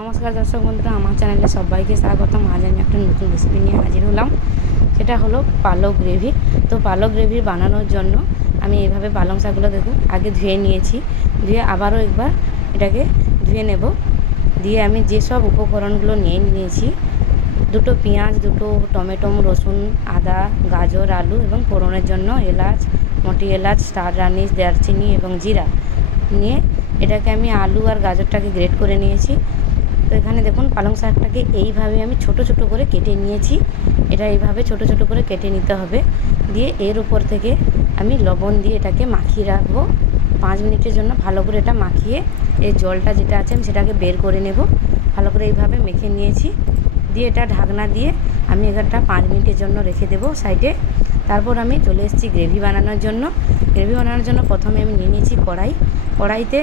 নমস্কার দর্শক বন্ধুরা, আমার চ্যানেলে সবাইকে স্বাগতম। আজ আমি একটা নতুন রেসিপি নিয়ে হাজির হলাম। সেটা হলো পালক গ্রেভি। তো পালক গ্রেভি বানানোর জন্য আমি এইভাবে পালং শাকগুলো দেখুন আগে ধুয়ে নিয়েছি। ধুয়ে আবারও একবার এটাকে ধুয়ে নেব। দিয়ে আমি যেসব উপকরণগুলো নিয়ে নিয়েছি, দুটো পেঁয়াজ, দুটো টমেটো, রসুন, আদা, গাজর, আলু এবং ফোড়নের জন্য এলাচ, মোটি এলাচ, স্টার আনিস, দারচিনি এবং জিরা নিয়ে এটাকে আমি আলু আর গাজরটাকে গ্রেট করে নিয়েছি। তো এখানে দেখুন পালং শাকটাকে এইভাবে আমি ছোট ছোট করে কেটে নিয়েছি। এটা এইভাবে ছোট ছোট করে কেটে নিতে হবে। দিয়ে এর উপর থেকে আমি লবণ দিয়ে এটাকে মাখিয়ে রাখবো 5 মিনিটের জন্য। ভালো করে এটা মাখিয়ে এই জলটা যেটা আছে আমি সেটাকে বের করে নেব। ভালো করে এইভাবে মেখে নিয়েছি। দিয়ে এটা ঢাকনা দিয়ে আমি এখানটা 5 মিনিটের জন্য রেখে দেবো সাইডে। তারপর আমি চলে এসেছি গ্রেভি বানানোর জন্য। গ্রেভি বানানোর জন্য প্রথমে আমি নিয়ে নিয়েছি কড়াইতে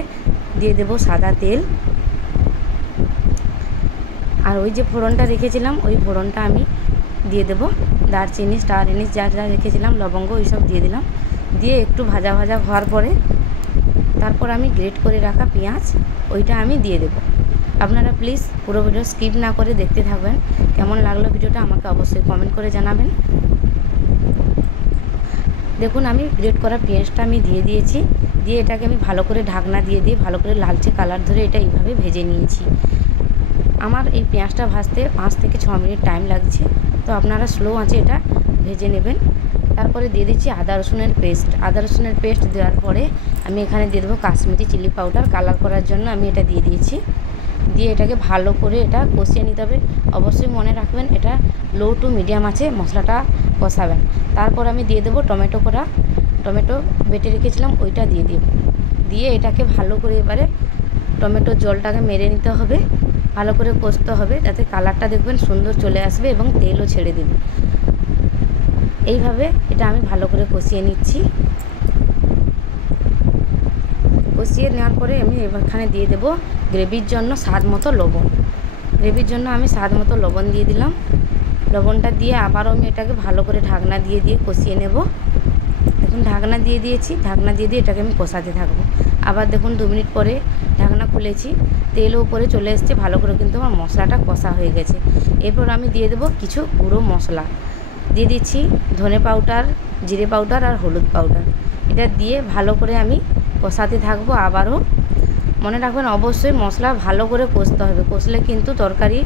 দিয়ে দেব সাদা তেল। আর ওই যে ফোড়নটা রেখেছিলাম ওই ফোড়নটা আমি দিয়ে দেব। দারচিনি, স্টার এনিস যা যা রেখেছিলাম, লবঙ্গ, এইসব দিয়ে দিলাম। দিয়ে একটু ভাজা ভাজা হওয়ার পরে তারপর আমি গ্রেট করে রাখা পেঁয়াজ ওইটা আমি দিয়ে দেব। আপনারা প্লিজ পুরো ভিডিও স্কিপ না করে দেখতে থাকবেন। কেমন লাগলো ভিডিওটা আমাকে অবশ্যই কমেন্ট করে জানাবেন। দেখুন আমি গ্রেট করা পেঁয়াজটা আমি দিয়ে দিয়েছি। দিয়ে এটাকে আমি ভালো করে ঢাকনা দিয়ে ভালো করে লালচে কালার ধরে এটা এইভাবে ভেজে নিয়েছি। আমার এই পেঁয়াজটা ভাজতে 5 থেকে 6 মিনিট টাইম লাগছে। তো আপনারা স্লো আঁচে এটা ভেজে নেবেন। তারপরে দিয়ে দিচ্ছি আদা রসুনের পেস্ট। আদা রসুনের পেস্ট দেওয়ার পরে আমি এখানে দিয়ে দেবো কাশ্মীরি চিলি পাউডার। কালার করার জন্য আমি এটা দিয়ে দিয়েছি। দিয়ে এটাকে ভালো করে এটা কষিয়ে নিতে হবে। অবশ্যই মনে রাখবেন এটা লো টু মিডিয়াম আছে মশলাটা কষাবেন। তারপর আমি দিয়ে দেবো টমেটো বেটে রেখেছিলাম ওইটা দিয়ে এটাকে ভালো করে এবারে টমেটোর জলটাকে মেরে নিতে হবে। ভালো করে কষতে হবে যাতে কালারটা দেখবেন সুন্দর চলে আসবে এবং তেলও ছেড়ে দেবে। এইভাবে এটা আমি ভালো করে কষিয়ে নিচ্ছি। কষিয়ে নেওয়ার পরে আমি এখানে দিয়ে দেবো গ্রেভির জন্য স্বাদ মতো লবণ। গ্রেভির জন্য আমি স্বাদ মতো লবণ দিয়ে দিলাম। লবণটা দিয়ে আবারও আমি এটাকে ভালো করে ঢাকনা দিয়ে কষিয়ে নেব। দেখুন ঢাকনা দিয়ে দিয়েছি। ঢাকনা দিয়ে এটাকে আমি কষাতে থাকবো। আবার দেখুন 2 মিনিট পরে ঢাকনা খুলেছি, তেলও উপরে চলে এসছে। ভালো করে কিন্তু আমার মশলাটা কষা হয়ে গেছে। এরপর আমি দিয়ে দেবো কিছু গুঁড়ো মশলা। দিয়ে দিচ্ছি ধনে পাউডার, জিরে পাউডার আর হলুদ পাউডার। এটা দিয়ে ভালো করে আমি কষাতে থাকবো। আবারও মনে রাখবেন অবশ্যই মশলা ভালো করে কষতে হবে। কষলে কিন্তু তরকারি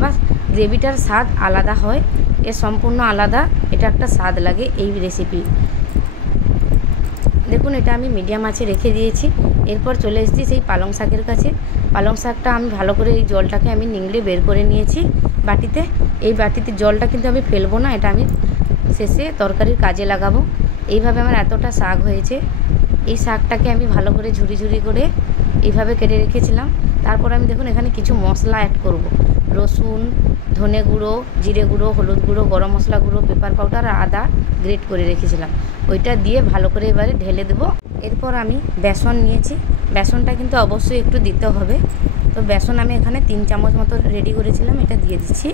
বা গ্রেভিটার স্বাদ আলাদা হয়। এর সম্পূর্ণ আলাদা এটা একটা স্বাদ লাগে এই রেসিপি। দেখুন এটা আমি মিডিয়াম আঁচে রেখে দিয়েছি। এরপর চলে এসেছি সেই পালং শাকের কাছে। পালং শাকটা আমি ভালো করে এই জলটাকে আমি নিংড়ে বের করে নিয়েছি বাটিতে। এই বাটিতে জলটা কিন্তু আমি ফেলবো না, এটা আমি শেষে তরকারির কাজে লাগাবো। এইভাবে আমার এতটা শাক হয়েছে। এই শাকটাকে আমি ভালো করে ঝুরি ঝুরি করে এইভাবে কেটে রেখেছিলাম। তারপর আমি দেখুন এখানে কিছু মশলা অ্যাড করব। রসুন, ধনে গুঁড়ো, জিরে গুঁড়ো, হলুদ গুঁড়ো, গরম মশলা গুঁড়ো, পেপার পাউডার আর আদা গ্রেট করে রেখেছিলাম। ওইটা দিয়ে ভালো করে এবারে ঢেলে দেবো। এরপর আমি বেসন নিয়েছি। বেসনটা কিন্তু অবশ্যই একটু দিতে হবে। তো বেসন আমি এখানে 3 চামচ মতো রেডি করেছিলাম, এটা দিয়ে দিচ্ছি।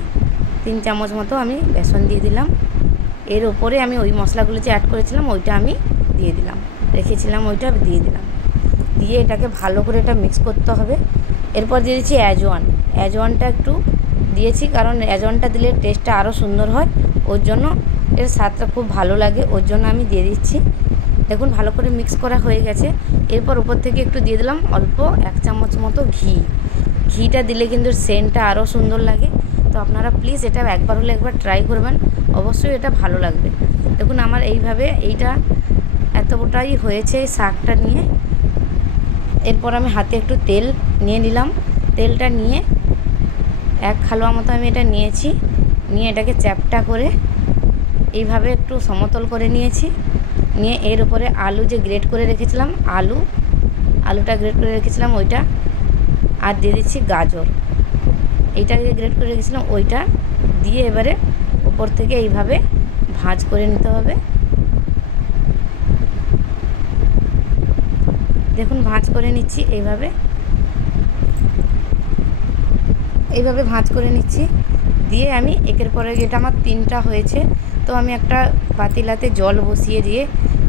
3 চামচ মতো আমি বেসন দিয়ে দিলাম। এর ওপরে আমি ওই মশলাগুলো যে অ্যাড করেছিলাম ওইটা আমি দিয়ে দিলাম, রেখেছিলাম ওইটা দিয়ে দিলাম। দিয়ে এটাকে ভালো করে এটা মিক্স করতে হবে। এরপর দিয়ে দিচ্ছি অ্যাজওয়ানটা একটু দিয়েছি, কারণ অ্যাজওয়ানটা দিলে টেস্টটা আরও সুন্দর হয়। ওর জন্য এর স্বাদটা খুব ভালো লাগে, ওর জন্য আমি দিয়ে দিচ্ছি। দেখুন ভালো করে মিক্স করা হয়ে গেছে। এরপর উপর থেকে একটু দিয়ে দিলাম অল্প 1 চামচ মতো ঘিটা দিলে কিন্তু সেন্টটা আরও সুন্দর লাগে। তো আপনারা প্লিজ এটা একবার হলে একবার ট্রাই করবেন, অবশ্যই এটা ভালো লাগবে। দেখুন আমার এইভাবে এইটা এতটাই হয়েছে এই শাকটা নিয়ে। এরপর আমি হাতে একটু তেল নিয়ে নিলাম। তেলটা নিয়ে 1 হালুয়া মতো আমি এটা নিয়েছি। নিয়ে এটাকে চ্যাপটা করে এইভাবে একটু সমতল করে নিয়েছি। নিয়ে এর উপরে আলু যে গ্রেট করে রেখেছিলাম, আলুটা গ্রেট করে রেখেছিলাম ওইটা, আর দিয়ে দিচ্ছি গাজর। এইটা যে গ্রেট করে রেখেছিলাম ওইটা দিয়ে এবারে উপর থেকে এইভাবে ভাঁজ করে নিতে হবে। দেখুন ভাঁজ করে নিচ্ছি এইভাবে ভাঁজ করে নিচ্ছি। দিয়ে আমি একের পরে এটা আমার 3টা হয়েছে। তো আমি একটা পাতিলাতে জল বসিয়ে দিয়ে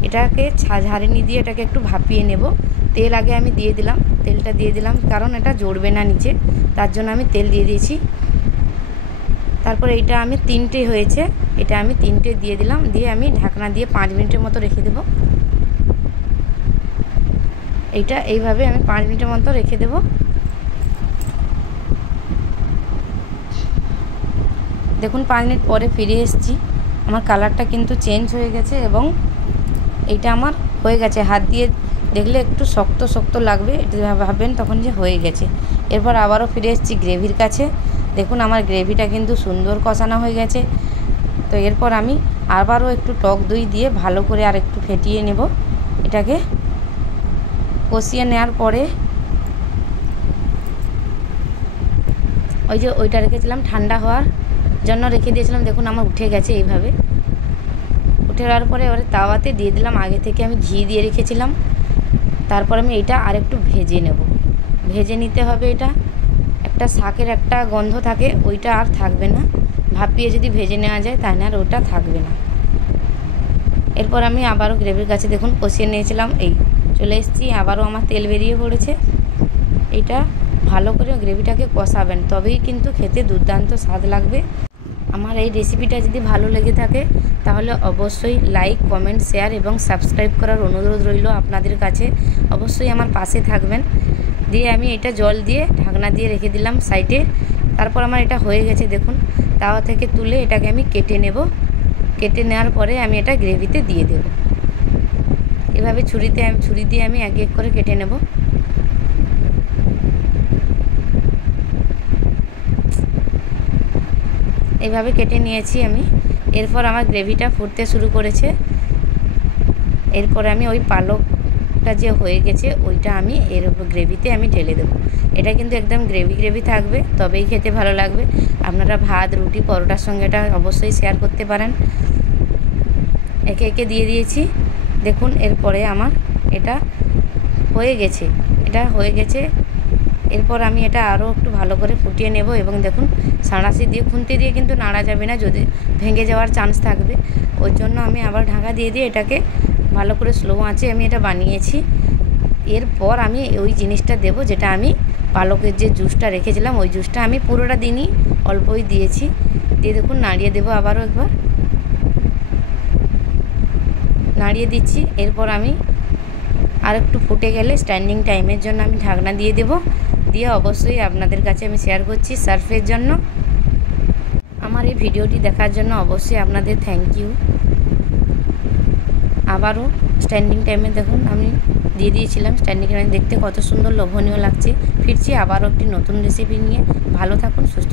এটাকে ঝাড়নি দিয়ে এটাকে একটু ভাপিয়ে নেব। তেল আগে আমি দিয়ে দিলাম। তেলটা দিয়ে দিলাম, কারণ এটা জড়বে না নিচে, তার জন্য আমি তেল দিয়ে দিয়েছি। তারপর এটা আমি 3টে হয়েছে, এটা আমি 3টে দিয়ে দিলাম, দিয়ে আমি ঢাকনা দিয়ে 5 মিনিটের মতো রেখে দেব। এইটা এইভাবে আমি 5 মিনিটের মতো রেখে দেব। দেখুন 5 মিনিট পরে ফিরে এসেছি, আমার কালারটা কিন্তু চেঞ্জ হয়ে গেছে এবং এইটা আমার হয়ে গেছে। হাত দিয়ে দেখলে একটু শক্ত শক্ত লাগবে, এটা ভাববেন তখন যে হয়ে গেছে। এরপর আবারও ফিরে এসেছি গ্রেভির কাছে। দেখুন আমার গ্রেভিটা কিন্তু সুন্দর কষানো হয়ে গেছে। তো এরপর আমি আবারও একটু টক দই দিয়ে ভালো করে আর একটু ফেটিয়ে নেব। এটাকে কষিয়ে নেওয়ার পরে ওই যে ওইটা রেখেছিলাম ঠান্ডা হওয়ার জন্য রেখে দিয়েছিলাম, দেখুন আমার উঠে গেছে এইভাবে। উঠে যাওয়ার পরে এবারে তাওয়াতে দিয়ে দিলাম, আগে থেকে আমি ঘি দিয়ে রেখেছিলাম। তারপর আমি এটা আর একটু ভেজে নেব, ভেজে নিতে হবে। এটা একটা শাকের একটা গন্ধ থাকে, ওইটা আর থাকবে না। ভাপিয়ে যদি ভেজে নেওয়া যায় তাহলে আর ওটা থাকবে না। এরপর আমি আবারও গ্রেভির কাছে দেখুন কষিয়ে নিয়েছিলাম, এই চলে এসেছি, আবারও আমার তেল বেরিয়ে পড়েছে। এটা ভালো করে গ্রেভিটাকে কষাবেন, তবেই কিন্তু খেতে দুর্দান্ত স্বাদ লাগবে। আমার এই রেসিপিটা যদি ভালো লেগে থাকে তাহলে অবশ্যই লাইক, কমেন্ট, শেয়ার এবং সাবস্ক্রাইব করার অনুরোধ রইল আপনাদের কাছে। অবশ্যই আমার পাশে থাকবেন। দিয়ে আমি এটা জল দিয়ে ঢাকনা দিয়ে রেখে দিলাম সাইডে। তারপর আমার এটা হয়ে গেছে, দেখুন তাওয়া থেকে তুলে এটাকে আমি কেটে নেব। কেটে নেওয়ার পরে আমি এটা গ্রেভিতে দিয়ে দেব। এভাবে ছুরি দিয়ে আমি এক এক করে কেটে নেব। এইভাবে কেটে নিয়েছি আমি। এরপর আমার গ্রেভিটা ফুটতে শুরু করেছে। এরপর আমি ওই পালকটা যে হয়ে গেছে ওইটা আমি এর গ্রেভিতে আমি ঢেলে দেবো। এটা কিন্তু একদম গ্রেভি থাকবে, তবেই খেতে ভালো লাগবে। আপনারা ভাত, রুটি, পরোটার সঙ্গে এটা অবশ্যই শেয়ার করতে পারেন। একে একে দিয়ে দিয়েছি। দেখুন এরপরে আমার এটা হয়ে গেছে, এরপর আমি এটা আরও একটু ভালো করে ফুটিয়ে নেব। এবং দেখুন সাঁড়াশি দিয়ে, খুন্তি দিয়ে কিন্তু নাড়া যাবে না, যদি ভেঙে যাওয়ার চান্স থাকবে। ওই জন্য আমি আবার ঢাকা দিয়ে এটাকে ভালো করে স্লো আঁচে আমি এটা বানিয়েছি। এরপর আমি ওই জিনিসটা দেব যেটা আমি পালকের যে জুসটা রেখেছিলাম, ওই জুসটা আমি পুরোটা দিইনি, অল্পই দিয়েছি। দিয়ে দেখুন নাড়িয়ে দেবো, আবারও একবার নাড়িয়ে দিচ্ছি। এরপর আমি আর একটু ফুটে গেলে স্ট্যান্ডিং টাইমের জন্য আমি ঢাকনা দিয়ে দেব। দিয়ে অবশ্যই আপনাদের কাছে আমি শেয়ার করছি সার্ভের জন্য। আমার এই ভিডিওটি দেখার জন্য অবশ্যই আপনাদের থ্যাংক ইউ। আবারও স্ট্যান্ডিং টাইমে দেখুন আমি দিয়ে দিয়েছিলাম। স্ট্যান্ডিং টাইমে দেখতে কত সুন্দর লোভনীয় লাগছে। ফিরছি আবারও একটি নতুন রেসিপি নিয়ে। ভালো থাকুন, সুস্থ